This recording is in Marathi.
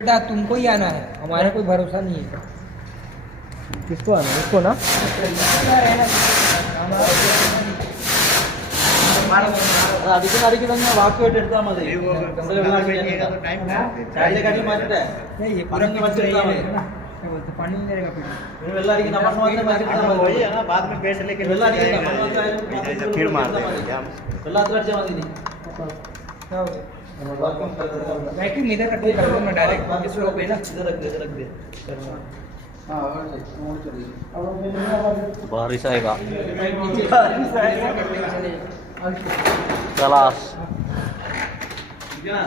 बेटा तुमको ही आना है, हमारा कोई भरोसा नहीं है। किसको आना है? इसको ना ಅದಕ್ಕೆ ಅದಕ್ಕೆ ನಂಗೆ ವಾಕ್ಯ ಇಡ್ತಾ ಮದೆ ಚಾರ್ಜ್ ಗಾಡಿ ಮಾಡ್ತಾ नहीं ये पूरा पानी मत चाहिए चलता ना, क्या बोलते पानी नहीं जाएगा फिर। ಎಲ್ಲರಿಗೆ ನಮ್ಮ ಮಾತ್ರ ಮಾಡ್ತಾ वही है ना, बाद में पेट लेके ಎಲ್ಲರಿಗೆ ನಮ್ಮ ಮಾತ್ರ फिर मार देंगे हम। ಎಲ್ಲ ಹತ್ರ ಅರ್ಜೆ ಮಾಡಿದೀನಿ क्या हो गया? वैक्यूम इधर रख दे कमरे में डायरेक्ट इसको पे ना रख दे बारिश आएगा नीचे खलास ठीक है ना